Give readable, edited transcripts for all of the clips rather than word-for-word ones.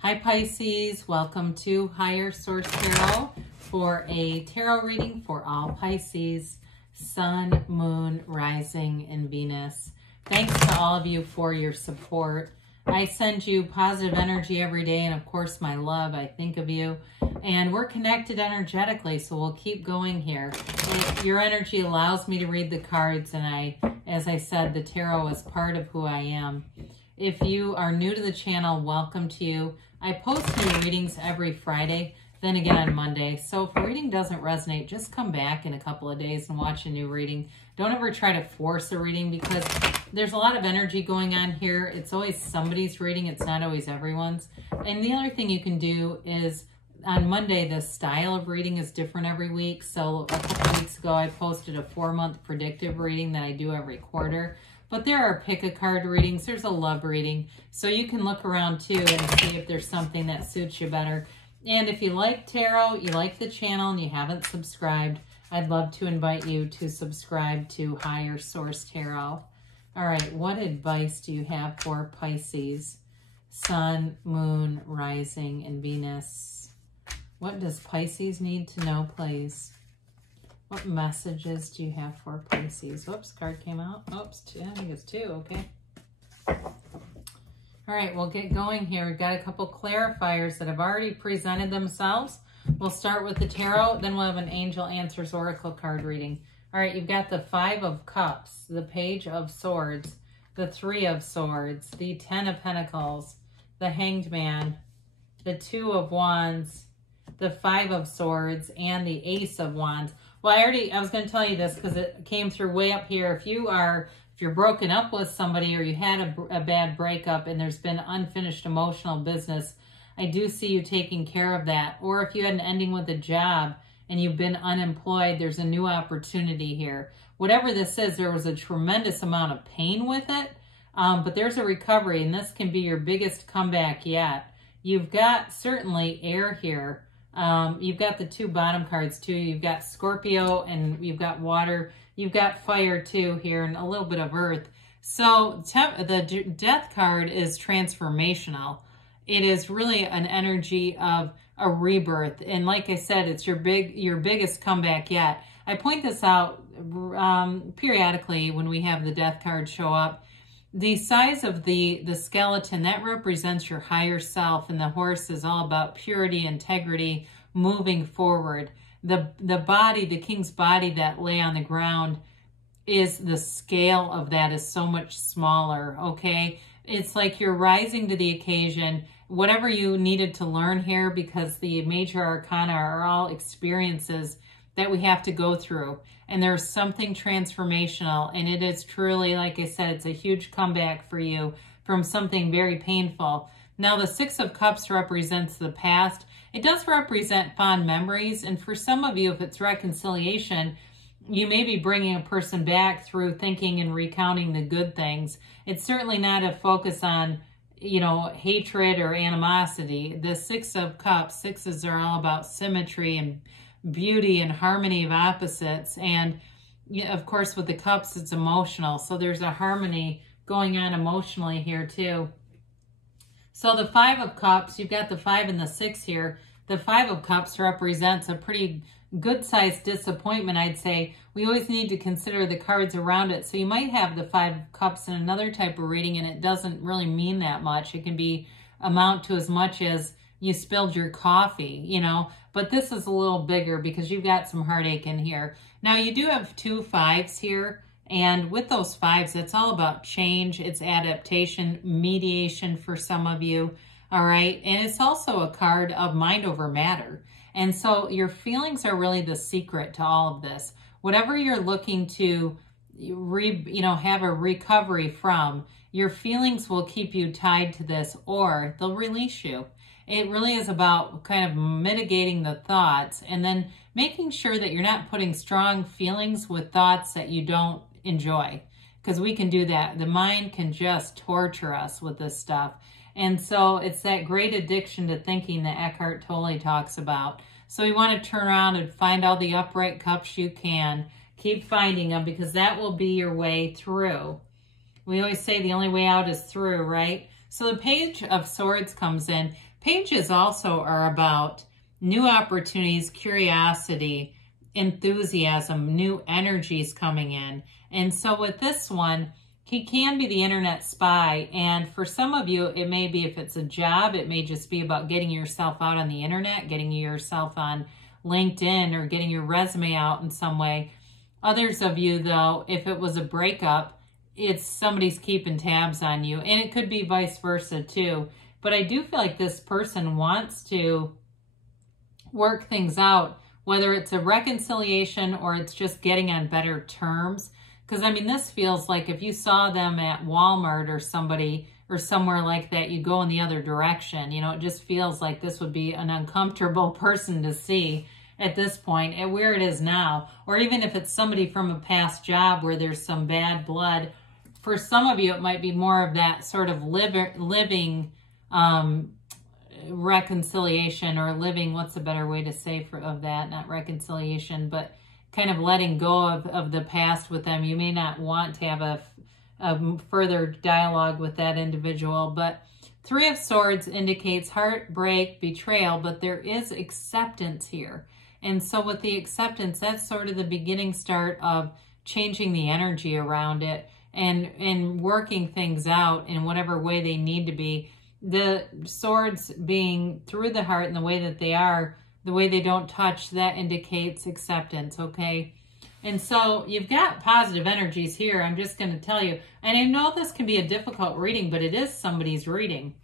Hi Pisces, welcome to Higher Source Tarot for a tarot reading for all Pisces, Sun, Moon, Rising, and Venus. Thanks to all of you for your support. I send you positive energy every day, and of course my love. I think of you, and we're connected energetically, so we'll keep going here. Your energy allows me to read the cards, and as I said, the tarot is part of who I am. If you are new to the channel, welcome to you. I post new readings every Friday, then again on Monday. So if a reading doesn't resonate, just come back in a couple of days and watch a new reading. Don't ever try to force a reading because there's a lot of energy going on here. It's always somebody's reading. It's not always everyone's. And the other thing you can do is on Monday, the style of reading is different every week. So a couple of weeks ago, I posted a 4-month predictive reading that I do every quarter. But there are pick-a-card readings. There's a love reading. So you can look around too and see if there's something that suits you better. And if you like tarot, you like the channel, and you haven't subscribed, I'd love to invite you to subscribe to Higher Source Tarot. All right, what advice do you have for Pisces? Sun, Moon, Rising, and Venus. What does Pisces need to know, please? What messages do you have for Pisces? Whoops, card came out. Oops, I think it's 2, okay. All right, we'll get going here. We've got a couple clarifiers that have already presented themselves. We'll start with the tarot, then we'll have an Angel Answers Oracle card reading. All right, you've got the 5 of Cups, the Page of Swords, the 3 of Swords, the 10 of Pentacles, the Hanged Man, the 2 of Wands, the 5 of Swords, and the Ace of Wands. Well, I was going to tell you this because it came through way up here. If you're broken up with somebody or you had a bad breakup and there's been unfinished emotional business, I do see you taking care of that. Or if you had an ending with a job and you've been unemployed, there's a new opportunity here. Whatever this is, there was a tremendous amount of pain with it, but there's a recovery, and this can be your biggest comeback yet. You've got certainly air here. You've got the 2 bottom cards too. You've got Scorpio and you've got water. You've got fire too here and a little bit of earth. So the death card is transformational. It is really an energy of a rebirth. And like I said, it's your biggest comeback yet. I point this out periodically when we have the death card show up. The size of the skeleton, that represents your higher self, and the horse is all about purity, integrity, moving forward. The body, the king's body that lay on the ground, is the scale of that is so much smaller, okay? It's like you're rising to the occasion. Whatever you needed to learn here, because the major arcana are all experiences that we have to go through. And there's something transformational, and it is truly, like I said, it's a huge comeback for you from something very painful. Now, the 6 of Cups represents the past. It does represent fond memories, and for some of you, if it's reconciliation, you may be bringing a person back through thinking and recounting the good things. It's certainly not a focus on, hatred or animosity. The 6 of Cups, 6s are all about symmetry and beauty and harmony of opposites. And of course, with the cups, it's emotional. So there's a harmony going on emotionally here too. So the 5 of Cups, you've got the 5 and the 6 here. The 5 of Cups represents a pretty good-sized disappointment, I'd say. We always need to consider the cards around it. So you might have the 5 of Cups in another type of reading, and it doesn't really mean that much. It can amount to as much as you spilled your coffee, but this is a little bigger because you've got some heartache in here. Now, you do have 2 5s here, and with those 5s, it's all about change. It's adaptation, mediation for some of you, all right? And it's also a card of mind over matter. And so your feelings are really the secret to all of this. Whatever you're looking to have a recovery from, your feelings will keep you tied to this, or they'll release you. It really is about kind of mitigating the thoughts and then making sure that you're not putting strong feelings with thoughts that you don't enjoy, because we can do that. The mind can just torture us with this stuff. And so it's that great addiction to thinking that Eckhart Tolle talks about. So you want to turn around and find all the upright cups you can. Keep finding them, because that will be your way through. We always say the only way out is through, right? So the Page of Swords comes in. Pages also are about new opportunities, curiosity, enthusiasm, new energies coming in. And so with this one, he can be the internet spy. And for some of you, it may be, if it's a job, it may just be about getting yourself out on the internet, getting yourself on LinkedIn, or getting your resume out in some way. Others of you, though, if it was a breakup, it's somebody's keeping tabs on you. And it could be vice versa too. But I do feel like this person wants to work things out, whether it's a reconciliation or it's just getting on better terms. Because, I mean, this feels like if you saw them at Walmart or somebody or somewhere like that, you go in the other direction. You know, it just feels like this would be an uncomfortable person to see at this point, and where it is now. Or even if it's somebody from a past job where there's some bad blood. For some of you, it might be more of that sort of living reconciliation, or living, what's a better way to say of that? Not reconciliation, but kind of letting go of the past with them. You may not want to have a further dialogue with that individual, but Three of Swords indicates heartbreak, betrayal, but there is acceptance here. And so with the acceptance, that's sort of the beginning start of changing the energy around it and working things out in whatever way they need to be. The swords being through the heart and the way that they are, the way they don't touch, that indicates acceptance, okay? And so you've got positive energies here. I'm just going to tell you. And I know this can be a difficult reading, but it is somebody's reading.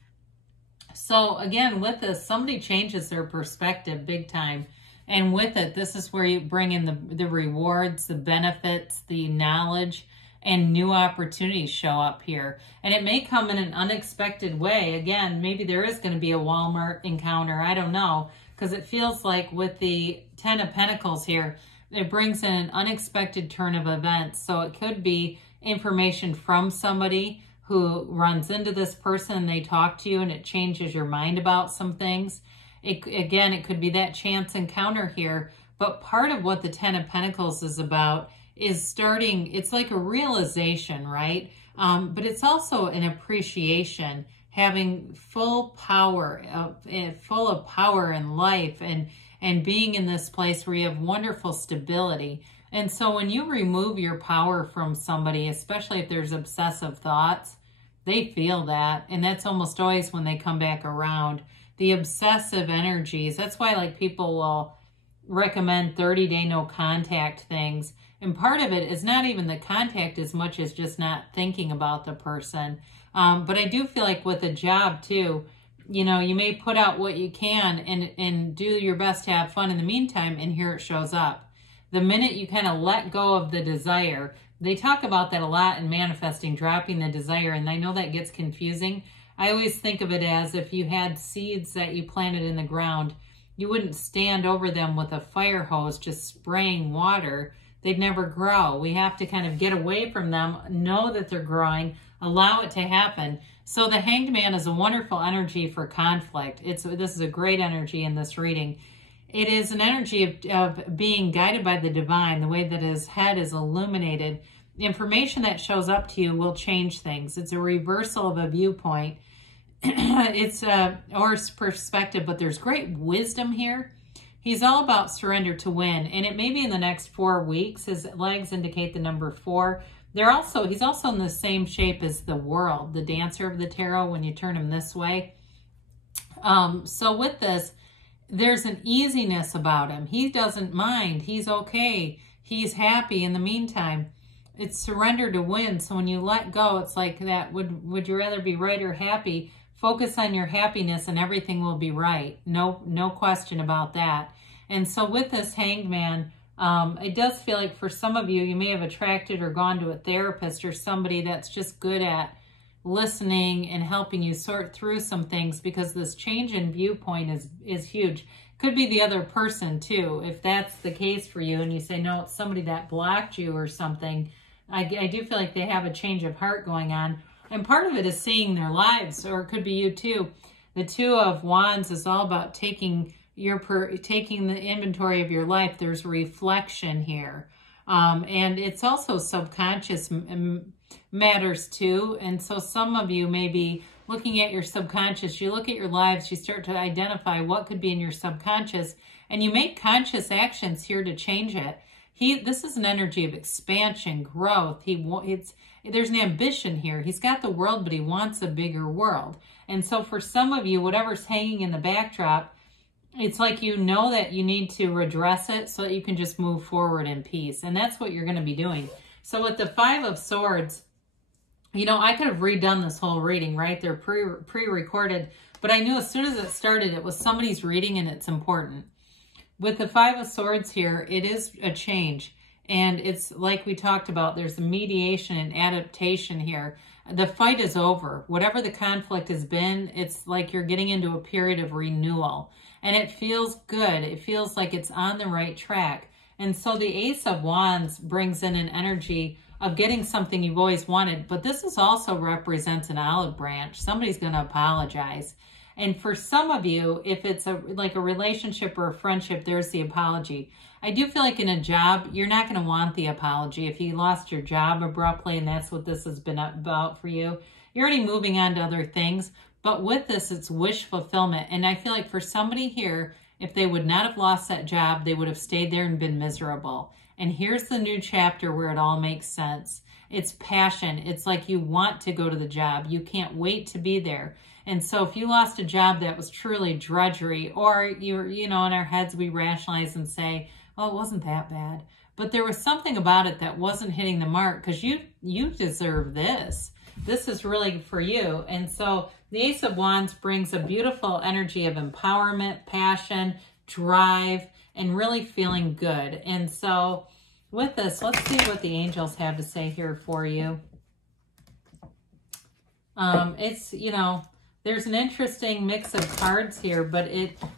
So again, with this, somebody changes their perspective big time. And with it, this is where you bring in the rewards, the benefits, the knowledge, and new opportunities show up here. And it may come in an unexpected way. Again, maybe there is going to be a Walmart encounter. I don't know. Because it feels like with the Ten of Pentacles here, it brings in an unexpected turn of events. So it could be information from somebody who runs into this person and they talk to you and it changes your mind about some things. Again, it could be that chance encounter here. But part of what the Ten of Pentacles is about is starting, it's like a realization, right? But it's also an appreciation, having full power, full of power in life, and being in this place where you have wonderful stability. And so when you remove your power from somebody, especially if there's obsessive thoughts, they feel that. And that's almost always when they come back around. The obsessive energies, that's why like people will recommend 30-day no contact things. And part of it is not even the contact as much as just not thinking about the person. But I do feel like with a job too, you know, you may put out what you can and do your best to have fun in the meantime, and here it shows up. The minute you kind of let go of the desire, they talk about that a lot in manifesting, dropping the desire, and I know that gets confusing. I always think of it as if you had seeds that you planted in the ground, you wouldn't stand over them with a fire hose just spraying water. They'd never grow. We have to kind of get away from them, know that they're growing, allow it to happen. So the Hanged Man is a wonderful energy for conflict. This is a great energy in this reading. It is an energy of being guided by the divine, the way that his head is illuminated. The information that shows up to you will change things. It's a reversal of a viewpoint. It's or perspective, but there's great wisdom here. He's all about surrender to win, and it may be in the next 4 weeks. His legs indicate the number 4. He's also in the same shape as the World, the Dancer of the Tarot, when you turn him this way. So with this, there's an easiness about him. He doesn't mind. He's okay. He's happy in the meantime. It's surrender to win. So when you let go, it's like that. Would you rather be right or happy? Focus on your happiness and everything will be right. No question about that. And so with this Hanged Man, it does feel like for some of you, you may have attracted or gone to a therapist or somebody that's just good at listening and helping you sort through some things, because this change in viewpoint is huge. Could be the other person too, if that's the case for you and you say, no, it's somebody that blocked you or something. I do feel like they have a change of heart going on. And part of it is seeing their lives, or it could be you too. The Two of Wands is all about taking the inventory of your life. There's reflection here. And it's also subconscious matters too. And so some of you may be looking at your subconscious. You look at your lives, you start to identify what could be in your subconscious, and you make conscious actions here to change it. This is an energy of expansion, growth. There's an ambition here. He's got the world, but he wants a bigger world. And so for some of you, whatever's hanging in the backdrop, it's like you know that you need to redress it so that you can just move forward in peace. And that's what you're going to be doing. So with the Five of Swords, you know, I could have redone this whole reading, right? They're pre-recorded, but I knew as soon as it started, it was somebody's reading and it's important. With the Five of Swords here, it is a change. And it's like we talked about, there's a mediation and adaptation here. The fight is over. Whatever the conflict has been, it's like you're getting into a period of renewal. And it feels good. It feels like it's on the right track. And so the Ace of Wands brings in an energy of getting something you've always wanted. But this is also represents an olive branch. Somebody's going to apologize. And for some of you, if it's like a relationship or a friendship, there's the apology. I do feel like in a job, you're not going to want the apology. If you lost your job abruptly, and that's what this has been about for you, you're already moving on to other things. But with this, it's wish fulfillment. And I feel like for somebody here, if they would not have lost that job, they would have stayed there and been miserable. And here's the new chapter where it all makes sense. It's passion. It's like you want to go to the job. You can't wait to be there. And so if you lost a job that was truly drudgery, or you know, in our heads we rationalize and say, oh, it wasn't that bad. But there was something about it that wasn't hitting the mark because you deserve this. This is really for you. And so the Ace of Wands brings a beautiful energy of empowerment, passion, drive, and really feeling good. And so with this, let's see what the angels have to say here for you. It's, you know, there's an interesting mix of cards here, but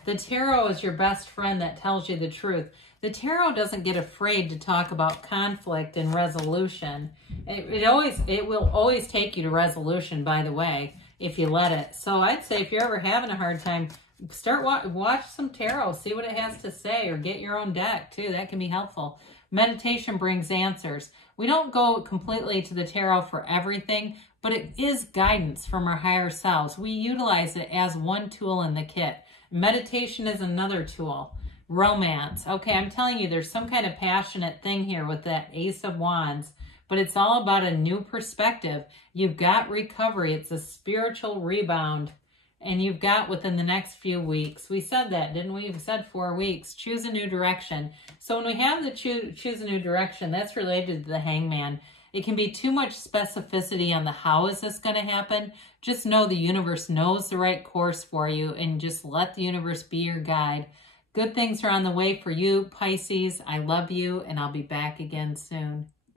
the tarot is your best friend that tells you the truth. The tarot doesn't get afraid to talk about conflict and resolution. It will always take you to resolution, by the way, if you let it. So I'd say if you're ever having a hard time, watch some tarot, see what it has to say, or get your own deck too. That can be helpful. Meditation brings answers. We don't go completely to the tarot for everything, but it is guidance from our higher selves. We utilize it as one tool in the kit. Meditation is another tool. Romance. Okay, I'm telling you, there's some kind of passionate thing here with that Ace of Wands, but it's all about a new perspective. You've got recovery. It's a spiritual rebound, and you've got within the next few weeks. We said that, didn't we? We said 4 weeks. Choose a new direction. So when we have the choose a new direction, that's related to the Hangman. It can be too much specificity on the how is this going to happen. Just know the universe knows the right course for you, and just let the universe be your guide. Good things are on the way for you, Pisces. I love you, and I'll be back again soon.